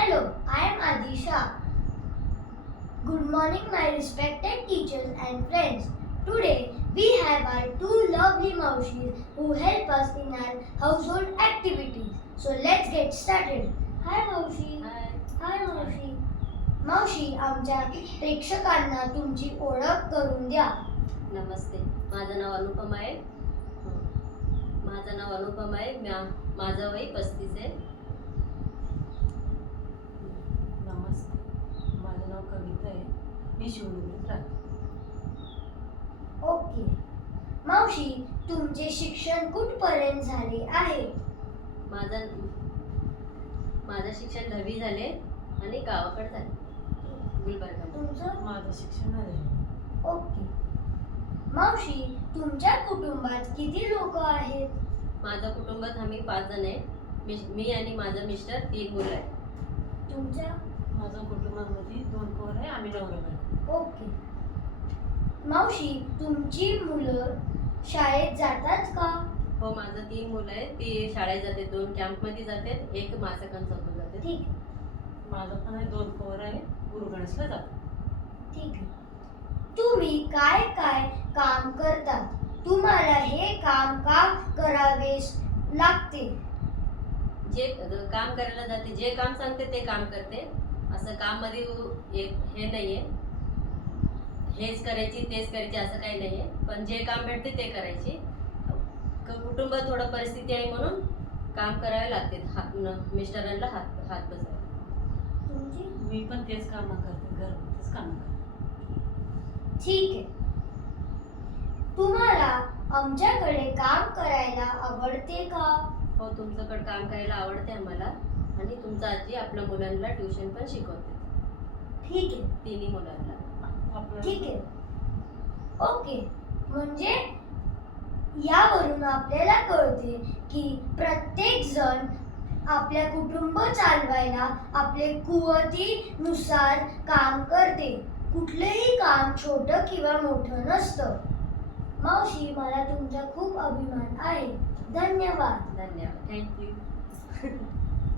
Hello, I am Adisha. Good morning, my respected teachers and friends. Today we have our two lovely Maushis who help us in our household activities. So let's get started. Hi Maushi. Hi Maushi. मावशी आमच्या प्रेक्षकांना तुमची ओळख करून द्या. नमस्ते, माझं नाव अनुपमा आहे. माझं वय 35 आहे. नमस्ते, माझं नाव कविता आहे. मी शिवनेरीत राहते. ओके. मावशी तुमचे शिक्षण कुठपर्यंत झाले आहे? माझं शिक्षण 10वी झाले आणि गावाकडे झाले. गुलबर्गा. तुमचं? माझं शिक्षण आहे. ओके. मावशी तुमच्या कुटुंबात किती लोक आहेत? माझ्या कुटुंबात आम्ही 5 जण आहे. मी आणि माझं मिस्टर 3 मुलं आहे. तुमच्या? माझ्या कुटुंबामध्ये 2 पोरं आहे. आम्ही नवरा. ओके. मावशी तुमची मुलं शाळेत जातात का? हो, माझं 3 मुलं आहेत. ती शाळेत जाते. 2 कॅम्पमध्ये जातात, एक मासकान चौकात जाते. ठीक आहे. माझं पण आहे 2 पोरं आहे. गुरुगणेशला जातात. ठीक आहे. तुम्ही काय काय काम करतात? तुम्हाला हे काम का करावेच लागते? जे काम करायला जाते, जे काम सांगते ते काम करते. असं काम मध्ये हे नाहीये, हेच करायची तेच करायची असं काही नाहीये. पण जे काम भेटते ते करायची. कुटुंबात थोडं परिस्थिती आहे म्हणून काम करावे लागते. मिस्टरांना हात बसावे. तुमची? मी पण तेच कामं करते, घरगुतीच कामं करते. ठीक आहे. तुम्हाला आमच्याकडे काम करायला आवडते का? हो, तुमच्याकडे काम करायला आवडते आम्हाला. आणि तुमचा आजी आपल्या मुलांना ट्युशन पण शिकवते. ठीक आहे. 3 मुलांना. ठीक आहे. ओके. म्हणजे यावरून आपल्याला कळते की प्रत्येक जण आपल्या कुटुंब चालवायला आपले कुवतीनुसार काम करते. कुठलेही काम छोटं किंवा मोठं नसतं. मावशी मला तुमचा खूप अभिमान आहे. धन्यवाद. धन्यवाद. थँक्यू.